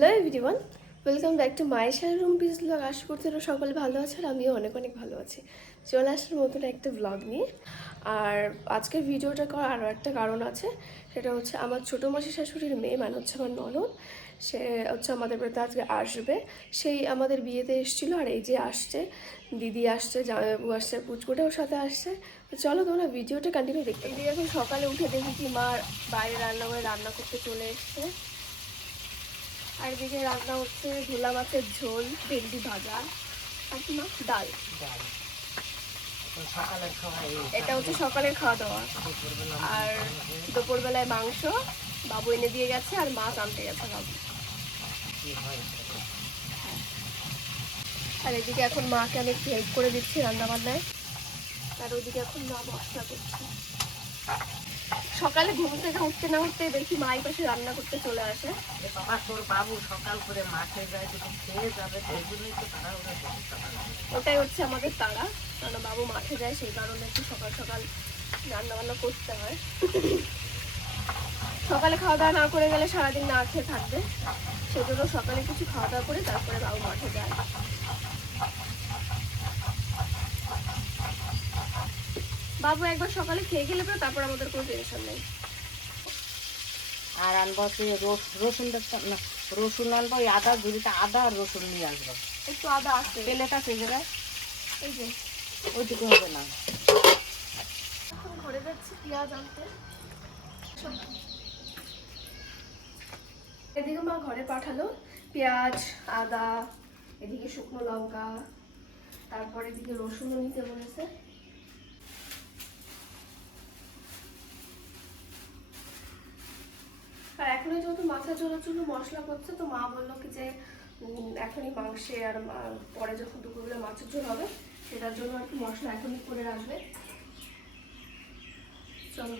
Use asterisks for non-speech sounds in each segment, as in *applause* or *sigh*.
Hello everyone welcome back to my sari room piece blog আশা করছি তোরা সকলে ভালো আছে আর আমিও অনেক অনেক ভালো আছি। চলে আসার মতন একটা ব্লগ নিয়ে। আর আজকের ভিডিওটা করার আরও একটা কারণ আছে। সেটা হচ্ছে আমার ছোটো মাসি শাশুড়ির মেয়ে মানে হচ্ছে আমার ননদ, সে হচ্ছে আমাদের বাড়িতে আজকে আসবে। সেই আমাদের বিয়েতে এসেছিল আর এই যে আসছে, দিদি আসছে, জামাইবাবু আসছে, পুচকুটাও সাথে আসছে। চলো তোমরা ভিডিওটা কন্টিনিউ দেখতে এই এখন সকালে উঠে দেখি কি মা বাইরে রান্না করে রান্না করতে চলে এসছে। আর এদিকে রান্না হচ্ছে ভোলা মাছের ঝোল ভেন্ডি ভাজা আর কি মাছ ডাল। এটা হচ্ছে সকালের খাওয়া দাওয়া। আর দুপুরবেলায় মাংস। বাবু এনে দিয়ে গেছে আর মাছ আনতে গেছে বাবু। আর এদিকে এখন মাকে আমি একটু হেল্প করে দিচ্ছি রান্নাবান্নায়। আর ওইদিকে এখন মা মশলা করছে। সকালে ঘুম থেকে উঠতে না উঠতে দেখি মা এই পাশে রান্না করতে চলে আসে। বাবা তোর বাবু সকাল করে মাঠে যায় যখন খেয়ে যাবে সেই জন্যই তো তারা। ওটাই হচ্ছে আমাদের তাড়া। কারণ বাবু মাঠে যায় সেই কারণে একটু সকাল সকাল রান্না বান্না করতে হয়। সকালে খাওয়া দাওয়া না করে গেলে সারাদিন না খেয়ে থাকবে। সেজন্য সকালে কিছু খাওয়া দাওয়া করে তারপরে বাবু মাঠে যায়। বাবু একবার সকালে খেয়ে গেলে পরে তারপর আমাদের কোনো টেনশন নেই। আর আনব হচ্ছে রস- রসুন না রসুন আনব ওই আদা ঝুড়িতে আদা আর রসুন নিয়ে আসব। একটু আদা আসছে প্লেট আছে জায়গায় এই যে। ওইটুকু হবে না। এখন ঘরে যাচ্ছি পেঁয়াজ আনতে। এদিকে মা ঘরে পাঠালো পেঁয়াজ আদা এদিকে শুকনো লঙ্কা তারপর এদিকে রসুনও নিতে বলেছে। আর এখনই যেহেতু মাথা জোড়ার জন্য মশলা করছে, তো মা বলল কি যে এখনই মাংসে আর পরে যখন দুপুরবেলা মাছের ঝোল হবে, সেটার জন্য আর কি মশলা এখনই করে রাখবে। চলো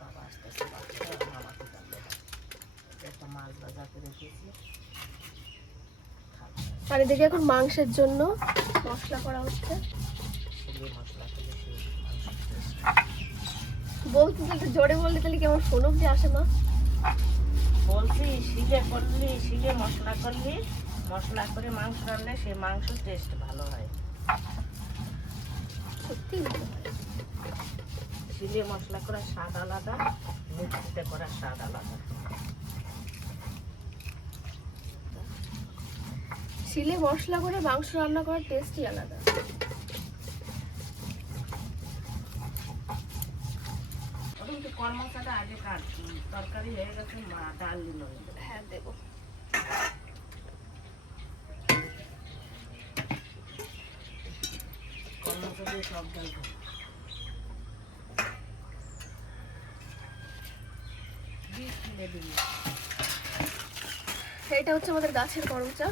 বাবা আসতেছে বাচ্চাটা মামাকে ডাকবে। একটা মাছ ভাজা করে রেখেছি আর এদিকে এখন মাংসের জন্য মশলা করা হচ্ছে। বলতে একটু জোরে বললে তাহলে কি আমার ফোন অব্দি আসে না? বলছি শিলে করলি শিলে মশলা করলি মশলা করে মাংস রান্না সেই মাংস টেস্ট ভালো হয়। সত্যি? শিলে মশলা করার স্বাদ আলাদা মিক্সিতে করার স্বাদ আলাদা। শিলে মশলা করে মাংস রান্না করার টেস্টই আলাদা। আগে কাট তরকারি হয়ে গেছে মা ডাল দিল হ্যাঁ দেবো। সব ডাল এটা হচ্ছে আমাদের গাছের করমচা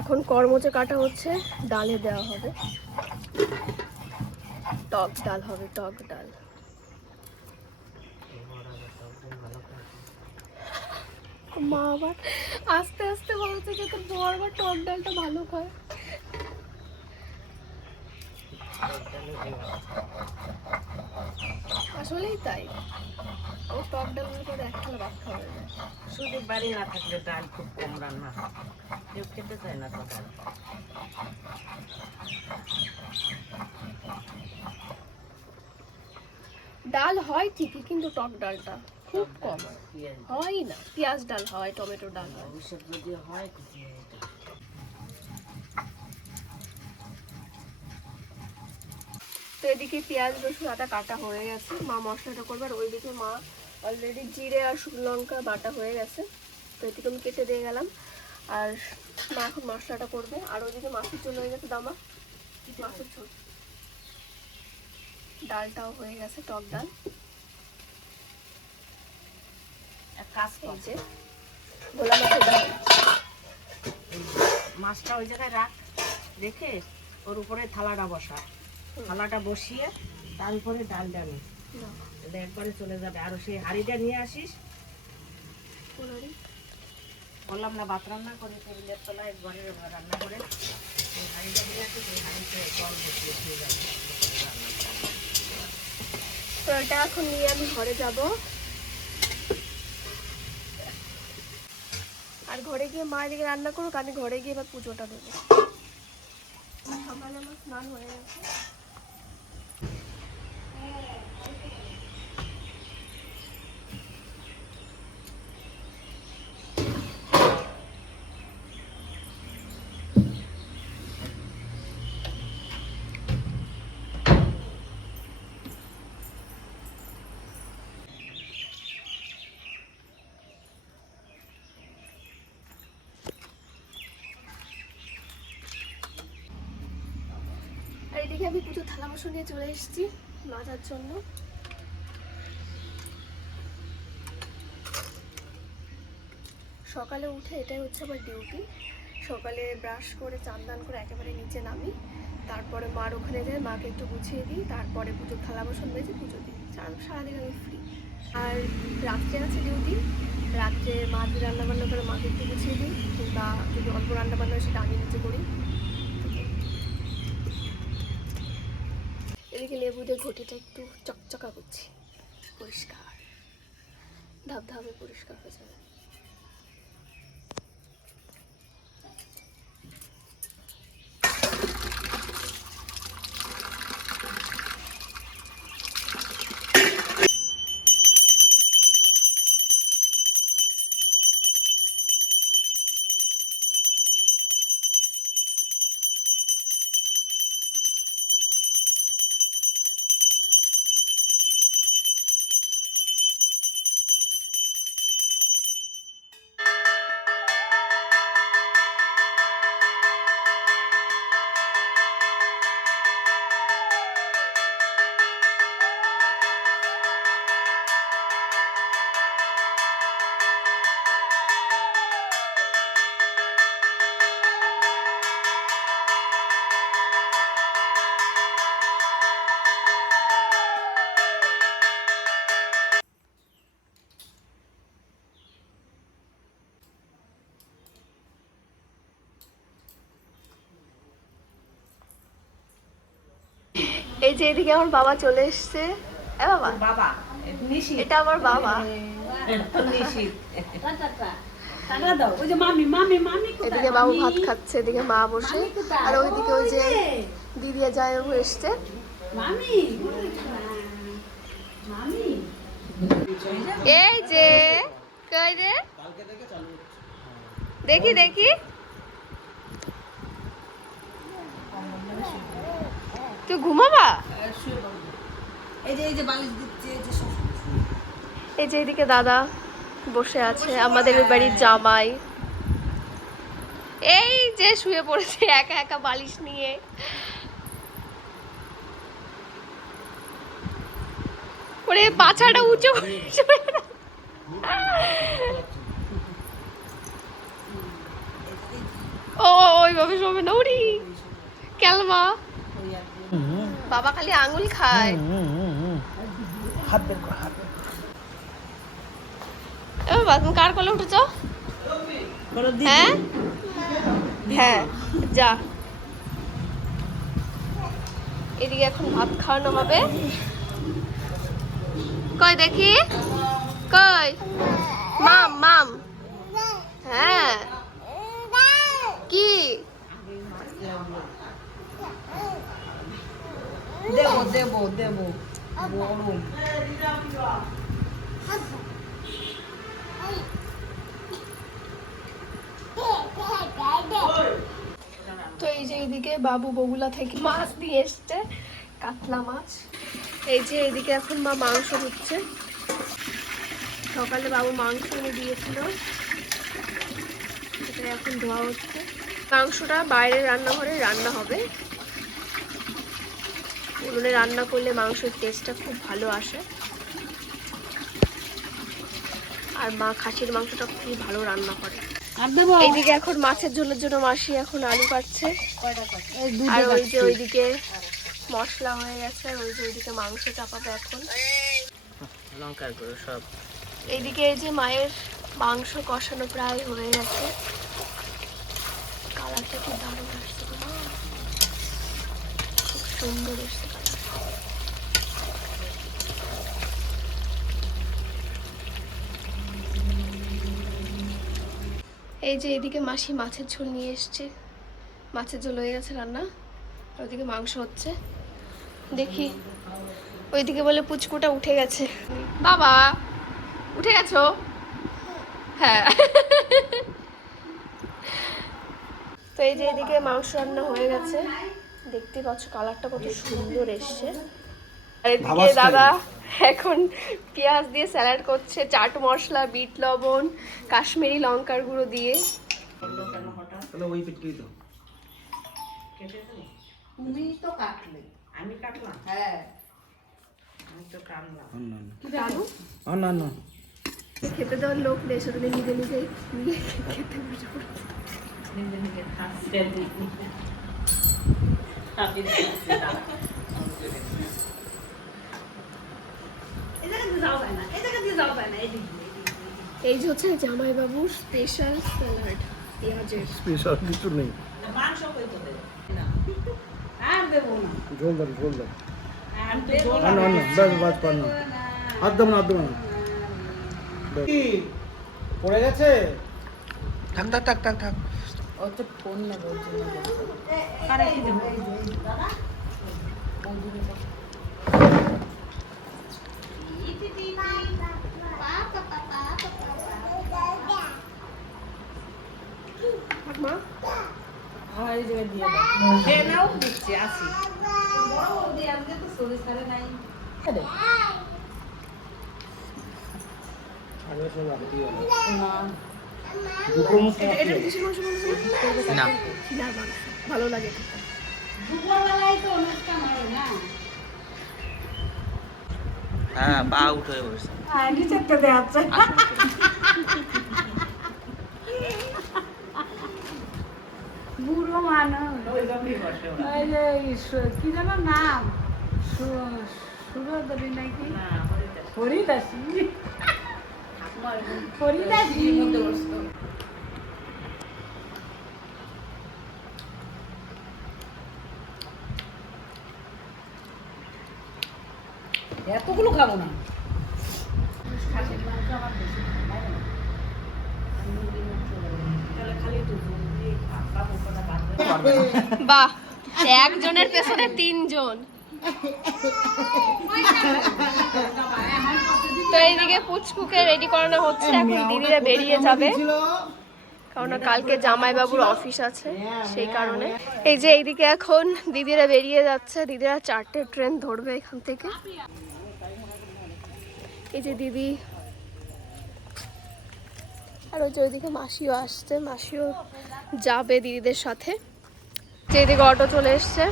এখন করমচা কাটা হচ্ছে, ডালে দেওয়া হবে। টক ডাল হবে, টক ডাল। মা আবার আস্তে আস্তে বলছে যে তোর আবার টক ডালটা ভালো খায়। আসলেই তাই। ও টক করে এক থালা ভাত খাওয়া যায়। শুধু বাড়ি না থাকলে ডাল খুব কম রান্না হয়। কেউ খেতে চায় না তো ডাল। ডাল হয় ঠিকই কিন্তু টক ডালটা খুব কম। হয় না। পেঁয়াজ ডাল হয় টমেটো ডাল হয়। ওইসব যদি হয় কিছু এটা তো এদিকে পেঁয়াজ রসুন আদা কাটা হয়ে গেছে। মা মশলাটা করবে আর ওইদিকে মা অলরেডি জিরে আর শুকনো লঙ্কা বাটা হয়ে গেছে। তো এদিকে আমি কেটে দিয়ে গেলাম। আর মা এখন মশলাটা করবে। আর ওইদিকে মাছের চলে হয়ে গেছে দামা। মাছের ঝোল। ডালটাও হয়ে গেছে টক ডাল। কাজ কর। এই যে ভোলা মাছের ডাল। মাছটা ওই জায়গায় রাখ। রেখে ওর উপরে থালাটা বসা। থালাটা বসিয়ে তার উপরে ডাল ডালি না, একবারে চলে যাবে। আর সেই হাঁড়িটা নিয়ে আসিস। বললাম না ভাত রান্না করে টেবিলের তলায় একবারে রান্না করে। সেই হাঁড়িটা নিয়ে আসিস সেই হাঁড়িতে জল বসিয়ে দিয়ে যাবে। তো এটা এখন নিয়ে আমি ঘরে যাব। আর ঘরে গিয়ে মা এদিকে রান্না করুক আমি ঘরে গিয়ে এবার পুজোটা দেবো। সকালে আমার স্নান হয়ে গেছে। আমি পুজোর থালা বাসন নিয়ে চলে এসেছি মাজার জন্য। সকালে উঠে এটাই হচ্ছে আমার ডিউটি সকালে ব্রাশ করে চান্দান করে একেবারে নিচে নামি। তারপরে মার ওখানে যাই, মাকে একটু গুছিয়ে দিই, তারপরে পুজোর থালা বাসন বেজে পুজো দিই। সারা- সারাদিন আমি ফ্রি আর রাত্রে আছে ডিউটি রাত্রে মা যদি রান্না বান্না করে, মাকে একটু গুছিয়ে দিই, কিংবা যদি অল্প রান্না বান্না হয় সেটা আমি নিচে করি। এদিকে লেবু দিয়ে ঘটিটা একটু চকচকা করছি। পরিষ্কার। ধাপ ধাপে পরিষ্কার হয়ে যাবে। এই যে এদিকে আমার বাবা চলে এসছে। এ বাবা? বাবা নিশি এটা আমার বাবা। নিশি মামি মামি মামি এদিকে বাবু ভাত খাচ্ছে এদিকে মা বসে। আর ওইদিকে ওই যে এসছে। মামি মামি। এই যে কই দেখি দেখি। তুই ঘুমাবা? এই যে এই যে বালিশ দিচ্ছে এই যে এই যে এদিকে দাদা বসে আছে আমাদের বাড়ির জামাই। এই যে শুয়ে পড়েছে একা একা বালিশ নিয়ে। ওরে পাছাটা উঁচু করে ও ওইভাবে শোবে না উড়ি। ক্যালমা ওই আর কি। বাবা খালি আঙুল খায়। হাত বের কর এ বাবা তুমি কার কোলে উঠেছো? হ্যাঁ? হ্যাঁ যা। এদিকে এখন ভাত খাওয়ানো হবে। কই দেখি? কই? মাম মাম। হ্যাঁ। কি? দেবো দেবো দেবো। গরম। তো এই যে এইদিকে বাবু বগুলা থেকে মাছ দিয়ে এসছে, কাতলা মাছ। এই যে এইদিকে এখন মা মাংস হচ্ছে সকালে বাবু মাংস এনে দিয়েছিল। এখন ধোয়া হচ্ছে। মাংসটা বাইরে রান্নাঘরে রান্না হবে। উনুনে রান্না করলে মাংসের টেস্টটা খুব ভালো আসে। আর মা খাসির মাংসটা খুবই ভালো রান্না করে। এইদিকে এখন মাছের ঝোলের জন্য মাসি এখন আলু কাটছে। আর ওই যে ওইদিকে মশলা হয়ে গেছে আর ওই যে ওইদিকে মাংস চাপাবে এখন। লঙ্কার গুঁড়ো সব। এইদিকে এই যে মায়ের মাংস কষানো প্রায় হয়ে গেছে। কালারটা কি দারুণ আসছে খুব সুন্দর এসছে এই যে এদিকে মাসি মাছের ঝোল নিয়ে এসছে। মাছের ঝোল হয়ে গেছে রান্না আর ওদিকে মাংস হচ্ছে। দেখি ওইদিকে বলে পুচকুটা উঠে গেছে। বাবা উঠে গেছো? হ্যাঁ। তো এই যে এদিকে মাংস রান্না হয়ে গেছে। দেখতে পাচ্ছ কালারটা কত সুন্দর এসছে। আর এদিকে দাদা এখন পেঁয়াজ দিয়ে স্যালাড করছে চাট মশলা বিট লবণ কাশ্মীরি লঙ্কার গুঁড়ো দিয়ে। তাহলে ওই পিটকেই তো তুমি তো কাটলে। আমি কাটলাম? হ্যাঁ। আমি তো কাটলাম। কারণ আর না না খেতে দেওয়ার লোক নেই শুধু নিজে নিজে নিজে খেতে বসে পড়েছে। *laughs* নিজে নিজে খাচ্ছে আমি দিচ্ছি দাঁড়া। এই জায়গা দিয়ে যাও যায় না এই জায়গা দিয়ে যাও যায় না এদিক দিয়ে, এদিক দিয়ে। এই যে হচ্ছে জামাইবাবুর স্পেশাল স্যালাড পেঁয়াজের। স্পেশাল কিছু নেই। মাংস কই তো দেবে? না আর দেবো না। ঝোল দাও ঝোল দাও। আর দেবো আর না। না ব্যাস বাজ পার না। হাত দেবো না না। কি? পড়ে গেছে? থাক থাক থাক থাক থাক। ও তো ফোন জন্য বলছে। কারে কি দেবো থাক মা আমার এই জায়গায় দিয়ে দাও খেয়ে নাও দিচ্ছি আসি বড় বৌদি আজকে তো শরীর সারে নাই রে। আগে সব আগে দিয়ে দাও। না দুপুর মুখ এটা এটা কিসের মাংস বলেছ না। খিলার মাংস ভালো লাগে হয় হ্যাঁ পা উঠে বসে। আর নিচেরটা দেওয়া বুড়ো মানুষ। যে কি যেন নাম? সুরদরি নাকি? হরিদাসী। হরিদাসী? এতগুলো খাব না তাহলে খালি দুপুর দিয়ে খা- খাব কোথা বাদ পারবে না বাহ একজনের পেছনে তিনজন। তো এইদিকে পুচকুকে রেডি করানো হচ্ছে এখন দিদিরা বেরিয়ে যাবে। কারণ কালকে জামাইবাবুর অফিস আছে সেই কারণে। এই যে এইদিকে এখন দিদিরা বেরিয়ে যাচ্ছে দিদিরা চারটে ট্রেন ধরবে এখান থেকে। এই যে দিদি। আর ওই যে ওইদিকে মাসিও আসছে মাসিও যাবে দিদিদের সাথে। এদিকে অটো চলে এসছে।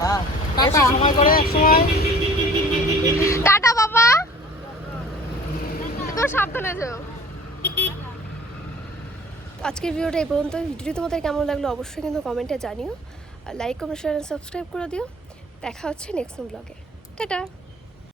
হ্যাঁ টাটা সময় করে এক সময়। টাটা বাবা। তো সাবধানে যেও। আজকের ভিডিওটা এই পর্যন্ত। ভিডিওটি তোমাদের কেমন লাগল অবশ্যই কিন্তু কমেন্টে জানিও। আর লাইক কমেন্ট শেয়ার সাবস্ক্রাইব করে দিও। দেখা হচ্ছে নেক্সট ব্লগে টাটা।